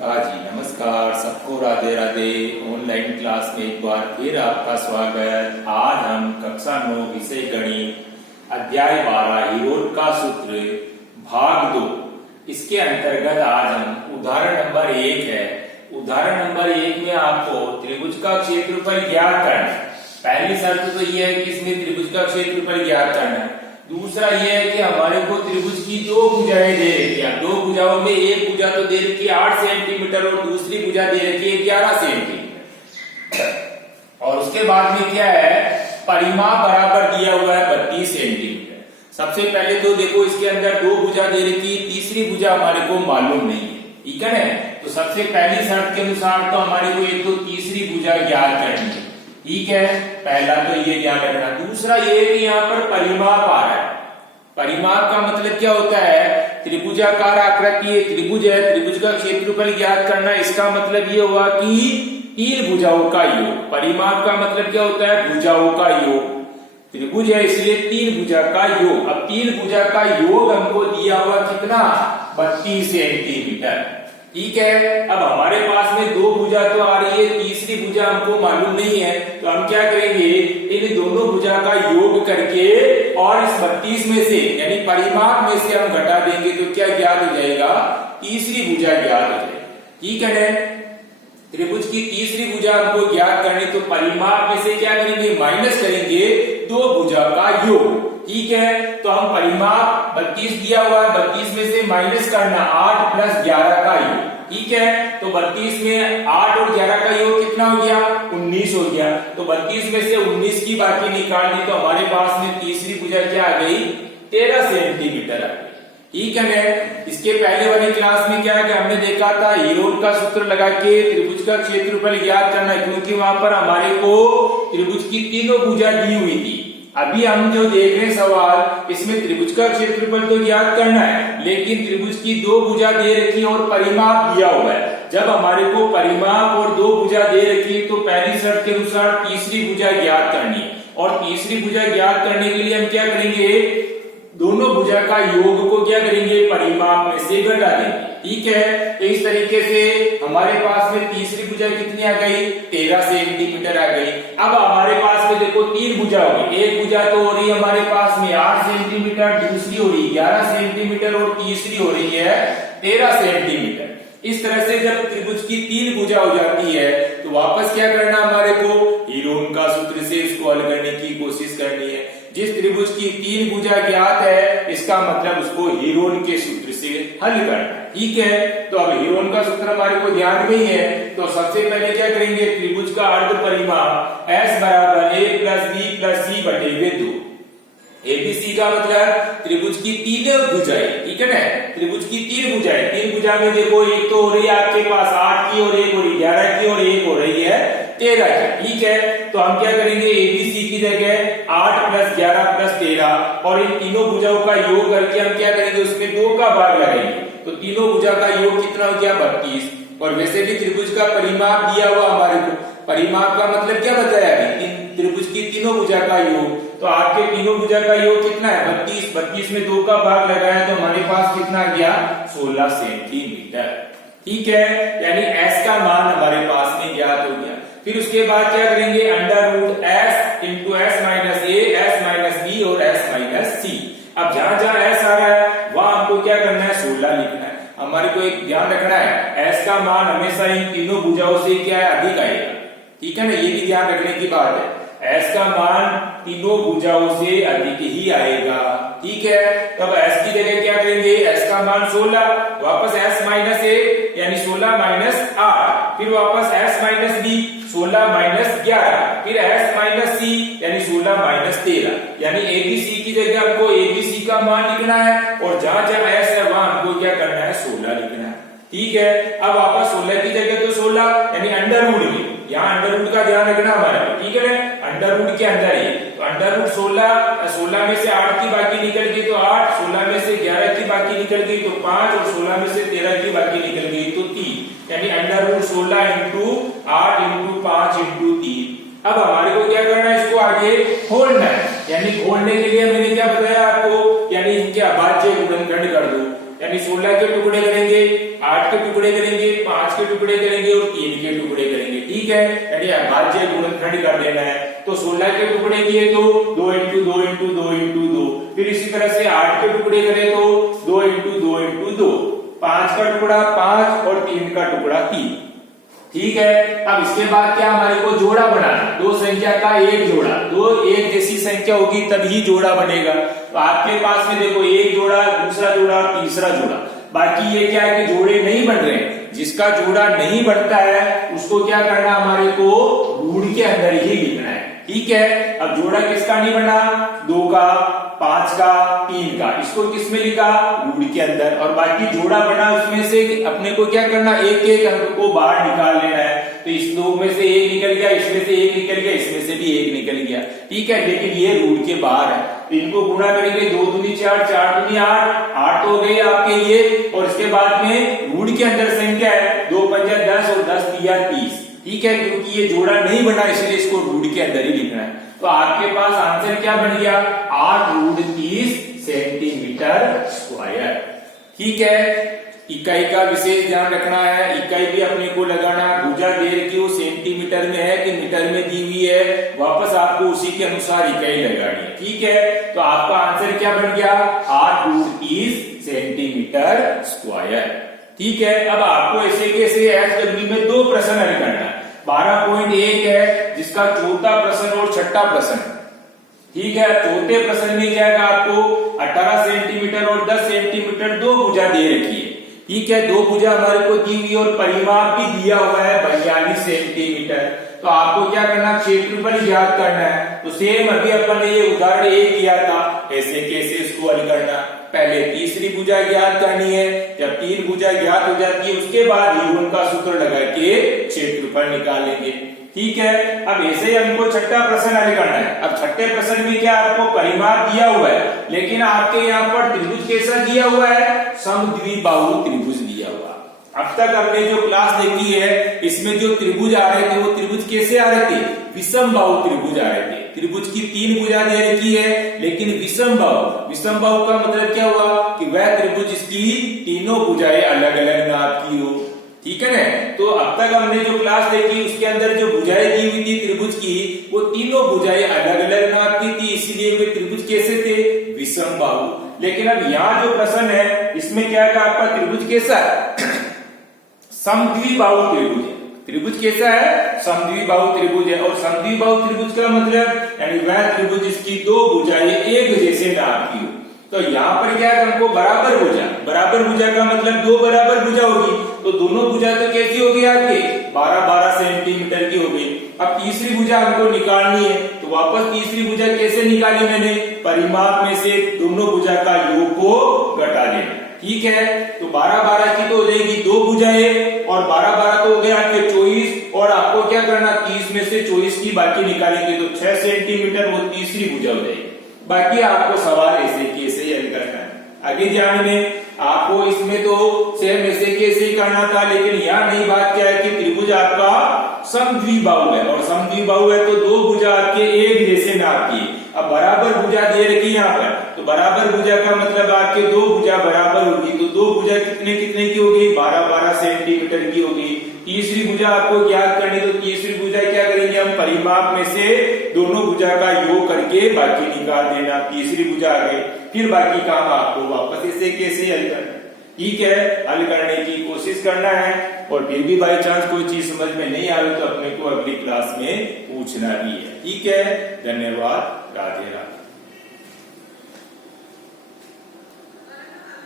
जी नमस्कार, सबको Radhe Radhe. Online class में एक बार फिर आपका स्वागत। आज हम कक्षा 9 विषय गणित अध्याय 12 हीरोड का सूत्र भाग 2 इसके अंतर्गत आज हम उदाहरण नंबर 1 है। उदाहरण नंबर 1 में आपको त्रिभुज का क्षेत्रफल ज्ञात करना है। पहली शर्त तो यह है कि इसमें त्रिभुज का क्षेत्रफल ज्ञात करना है। दूसरा यह है कि हमारे को त्रिभुज की दो भुजाएं दे रखी है। दो भुजाओं में एक भुजा तो दे रखी है 8 सेंटीमीटर और दूसरी भुजा दे रखी है 11 सेंटीमीटर। और उसके बाद में क्या है, परिमाप बराबर दिया हुआ है 32 सेंटीमीटर। सबसे पहले तो देखो इसके अंदर दो भुजा दे रखी है, तीसरी भुजा हमारे को मालूम नहीं है, ठीक है ना। तो सबसे पहली शर्त के अनुसार तो हमारे को एक तो तीसरी भुजा ज्ञात करनी है, ठीक है। पहला तो ये ध्यान रखना। दूसरा ये कि यहाँ पर परिमाप आ रहा है। परिमाप का मतलब क्या होता है, त्रिभुजाकार आकृति है, त्रिभुज है, त्रिभुज का क्षेत्रफल ज्ञात करना। इसका मतलब ये हुआ कि तीन भुजाओं का योग। परिमाप का मतलब क्या होता है, भुजाओं का योग। त्रिभुज है इसलिए तीन भुजा का योग। अब तीन भुजा का योग हमको दिया हुआ कितना, 32 सेंटीमीटर, ठीक है। अब हमारे पास में दो भुजा तो आ रही है, तीसरी भुजा हमको मालूम नहीं है, तो हम क्या करेंगे, इन दोनों भुजा का योग करके और इस 32 में से यानी परिमाप में से हम घटा देंगे तो क्या ज्ञात हो जाएगा, तीसरी भुजा ज्ञात हो जाएगी, ठीक है ना। त्रिभुज की तीसरी भुजा हमको ज्ञात करनी, तो परिमाप में से क्या करेंगे, माइनस करेंगे दो भुजा का योग, ठीक है। तो हम परिमाप 32 दिया हुआ है, 32 में से माइनस करना 8 प्लस 11 का योग, ठीक है। तो 32 में 8 और 11 का योग कितना हो गया, 19 हो गया। तो 32 में से 19 की बाकी निकाल दी तो हमारे पास में तीसरी भुजा क्या आ गई, 13 सेंटीमीटर आ गई, ठीक है ना। इसके पहले वाली क्लास में क्या है कि हमने देखा था हीरोड का सूत्र लगा के त्रिभुज का क्षेत्रफल ज्ञात करना, क्योंकि वहां पर हमारे को त्रिभुज की तीनों भुजा दी हुई थी। अभी हम जो देख रहे हैं सवाल, इसमें त्रिभुज का क्षेत्रफल तो ज्ञात करना है, लेकिन त्रिभुज की दो भुजा दे रखी है और परिमाप दिया हुआ है। जब हमारे को परिमाप और दो भुजा दे रखी है तो पहली शर्त के अनुसार तीसरी भुजा ज्ञात करनी है। और तीसरी भुजा ज्ञात करने के लिए हम क्या करेंगे, दोनों भुजा का योग को क्या करेंगे, परिमाप में से घटा देंगे, ठीक है। तो इस तरीके से हमारे पास में तीसरी भुजा कितनी आ गई, 13 सेंटीमीटर आ गई। अब हमारे पास में देखो तीन भुजा हो गई, एक भुजा तो हो रही है हमारे पास में 8 सेंटीमीटर, दूसरी हो रही है 11 सेंटीमीटर और तीसरी हो रही है 13 सेंटीमीटर। इस तरह से जब त्रिभुज की तीन भुजा हो जाती है तो वापस क्या करना, हमारे को हीरोड का सूत्र से इसको हल करने की कोशिश करनी है। जिस त्रिभुज की तीन भुजा ज्ञात है, इसका मतलब उसको हीरोड के सूत्र से हल करना, ठीक है। तो अब हीरोड का सूत्र हमारे को ध्यान में ही है, तो सबसे पहले क्या करेंगे, त्रिभुज का अर्ध परिमाप S बराबर a plus b plus c बटे 2। एबीसी का मतलब त्रिभुज की तीन भुजाएं, ठीक है ना। त्रिभुज की तीन भुजाएं, तीन भुजा में देखो एक तो हो रही है आपके पास 8 की और एक हो रही 11 की और एक हो रही है 13 की, ठीक है। तो हम क्या करेंगे, एबीसी की जगह 8 प्लस 11 प्लस 13 और इन तीनों भुजाओं का योग करके हम क्या करेंगे, उसमें 2 का भाग लगाएंगे। तो तीनों भुजा का योग कितना हो गया, 32। और वैसे भी त्रिभुज का परिमाप दिया हुआ हमारे को, परिमाप का मतलब क्या बताया अभी, त्रिभुज की तीनों भुजा का योग। तो आपके तीनों भुजा का योग कितना है, 32। 32 में 2 का भाग लगाया तो हमारे पास कितना गया, 16 सेंटीमीटर, ठीक है। यानी S का मान हमारे पास में ज्ञात हो गया। फिर उसके बाद क्या करेंगे, under root S into S minus A, S minus B और S माइनस सी। अब जहां जहां S आ रहा है वहां हमको क्या करना है, 16 लिखना है। हमारे को एक ध्यान रखना है, S का मान हमेशा इन तीनों भुजाओं से क्या है, अधिक आएगा, ठीक है ना। ये भी ध्यान रखने की बात है, S का मान तीनों भुजाओं से अधिक ही आएगा, ठीक है। तब S की जगह क्या करेंगे, S का मान 16, वापस S माइनस ए यानी 16 माइनस 8, फिर वापस S माइनस बी 16 माइनस 11, फिर S माइनस सी यानी 16 माइनस 13। यानी एबीसी की जगह हमको एबीसी का मान लिखना है और जहां जहां S है वहां हमको क्या करना है, 16 लिखना है, ठीक है। अब वापस 16 की जगह तो 16 यानी अंडर रूट, यहाँ अंडर रूट का ध्यान रखना हमारे, ठीक है ना। अंडर रूट के अंदर ही तो अंडर रूट 16 में से 8 की बाकी निकल गई तो 8, 16 में से 11 की बाकी निकल गई तो 5 और 16 में से 13 की बाकी निकल गई तो 3। यानी under root 16 into 8 into 5 into 3। अब हमारे को क्या करना है, इसको आगे खोलना है। यानी खोलने के लिए मैंने क्या बताया आपको, यानी इनके अभाज्य गुणनखंड कर दो। यानी 16 के टुकड़े करेंगे, 8 के टुकड़े करेंगे, 5 टुकड़े करेंगे और 3 के टुकड़े करेंगे, ठीक है, यानी अभाज्य गुणनखंड कर देना है। तो 16 के टुकड़े किए तो 2 इंटू 2 इंटू 2 इंटू 2, फिर इसी तरह से 8 के टुकड़े करें तो 2 इंटू 2 इंटू 2, 5 का टुकड़ा 5 और 3 का टुकड़ा 3, ठीक है। अब इसके बाद क्या हमारे को जोड़ा बनाना, दो संख्या का एक जोड़ा, दो एक जैसी संख्या होगी तभी जोड़ा बनेगा। तो आपके पास में देखो एक जोड़ा, दूसरा जोड़ा और तीसरा जोड़ा, बाकी ये क्या है कि जोड़े नहीं बन रहे हैं। जिसका जोड़ा नहीं बनता है उसको क्या करना, हमारे को रूढ़ के अंदर ही लिखना है, ठीक है। अब जोड़ा किसका नहीं बना, 2 का, 5 का, 3 का, इसको किस में लिखा, रूढ़ के अंदर। और बाकी जोड़ा बना उसमें से अपने को क्या करना, एक एक अंक को बाहर निकाल लेना है। तो इस 2 में से एक निकल गया, इसमें से एक निकल गया, इसमें से भी एक निकल गया, ठीक है, लेकिन ये रूढ़ के बाहर है। तो इनको गुणा करेंगे, 2 दूनी 4, 4 दूनी 8, 8 हो गए आपके ये। और इसके बाद में रूढ़ के अंदर संख्या है 2 पंजा 10 और 10 तिया 30, ठीक है, क्योंकि ये जोड़ा नहीं बना इसलिए इसको रूढ़ के अंदर ही लिखना है। तो आपके पास आंसर क्या बन गया, 8 रूट 30 सेंटीमीटर स्क्वायर, ठीक है। इकाई का विशेष ध्यान रखना है, इकाई भी अपने को लगाना, भुजा दे रखी वो सेंटीमीटर में है कि मीटर में दी हुई है, वापस आपको उसी के अनुसार इकाई लगानी है, ठीक है। तो आपका आंसर क्या बन गया, 8 रूट 30 सेंटीमीटर स्क्वायर, ठीक है। अब आपको ऐसे कैसे एसडब्ल्यू में 2 प्रश्न हल करना है। 12.1 है जिसका चौथा प्रश्न और छठा प्रश्न, ठीक है। चौथे प्रश्न में क्या है, आपको 18 सेंटीमीटर और 10 सेंटीमीटर 2 भुजा दे रखी है, ठीक है, 2 भुजा हमारे को दी हुई और परिमाप भी दिया हुआ है 42 सेंटीमीटर। तो आपको क्या करना, क्षेत्रफल ज्ञात करना है। तो सेम अभी अपन ने ये उदाहरण एक किया था, ऐसे कैसे इसको हल करना, पहले तीसरी भुजा ज्ञात करनी है, जब 3 भुजा ज्ञात हो जाती है उसके बाद योग का सूत्र लगा के क्षेत्रफल निकालेंगे, ठीक है। अब ऐसे ही हमको छठा प्रश्न हल करना है। अब छठे प्रश्न में क्या आपको परिमाप दिया हुआ है, लेकिन आपके यहाँ पर त्रिभुज कैसा दिया हुआ है, समद्विबाहु त्रिभुज दिया हुआ। अब तक हमने जो क्लास देखी है इसमें जो त्रिभुज आ रहे थे वो त्रिभुज कैसे आ रहे थे, विषम बाहु त्रिभुज आ रहे थे। त्रिभुज की 3 भुजा दे रखी है लेकिन विषम बाहु, विषम बाहु का मतलब क्या हुआ कि वह त्रिभुज जिसकी तीनों भुजाएं अलग अलग नाप की हो, ठीक है ना। तो अब तक हमने जो क्लास देखी उसके अंदर जो भुजाएं दी हुई थी त्रिभुज की, वो तीनों भुजाएं अलग अलग नाप की थी, इसीलिए वे त्रिभुज कैसे थे, विषम बाहु। लेकिन अब यहाँ जो प्रश्न है इसमें क्या है, आपका त्रिभुज कैसा है, समद्विबाहु त्रिभुज है। त्रिभुज कैसा है, समद्विबाहु त्रिभुज है। और समद्विबाहु त्रिभुज का मतलब यानी वह त्रिभुज जिसकी 2 भुजाएं एक जैसे नाप की हो। तो यहाँ पर क्या है, हमको बराबर भुजा, बराबर भुजा का मतलब 2 बराबर भुजा होगी, तो दोनों भुजा तो कैसी होगी आपके 12-12 सेंटीमीटर की हो गई। अब तीसरी भुजा हमको निकालनी है, तो वापस तीसरी भुजा कैसे निकाली मैंने, परिमाप में से दोनों भुजा का योग को घटा देना, ठीक है। तो 12-12 की तो हो जाएगी 2 भुजाएं और 12-12 तो हो गया आपके 24, और आपको क्या करना, 30 में से 24 की बाकी निकालेंगे तो 6 सेंटीमीटर वो तीसरी भुजा हो जाएगी। बाकी आपको सवाल ऐसे कैसे हल करना है, आगे जाने में आपको इसमें तो सेम ऐसे कैसे ही करना था, लेकिन यहाँ नई बात क्या है कि त्रिभुज आपका समद्विबाहु है, और समद्विबाहु है तो 2 भुजा आपके एक जैसे नाप की। अब बराबर भुजा दे रखी यहाँ पर, तो बराबर भुजा का मतलब आपके 2 भुजा बराबर होगी, तो 2 भुजा कितने कितने की होगी, 12-12 सेंटीमीटर की होगी। तीसरी भुजा आपको ज्ञात करनी, तो तीसरी भुजा क्या करेंगे हम, परिमाप में से दोनों भुजा का योग करके बाकी निकाल देना, तीसरी भुजा आ गई। फिर बाकी काम आपको वापस इसे कैसे हल करना, ठीक है, हल करने की कोशिश करना है। और फिर भी बाई चांस कोई चीज समझ में नहीं आ रही तो अपने को अगली क्लास में पूछना भी है, ठीक है। धन्यवाद, राधे राधे।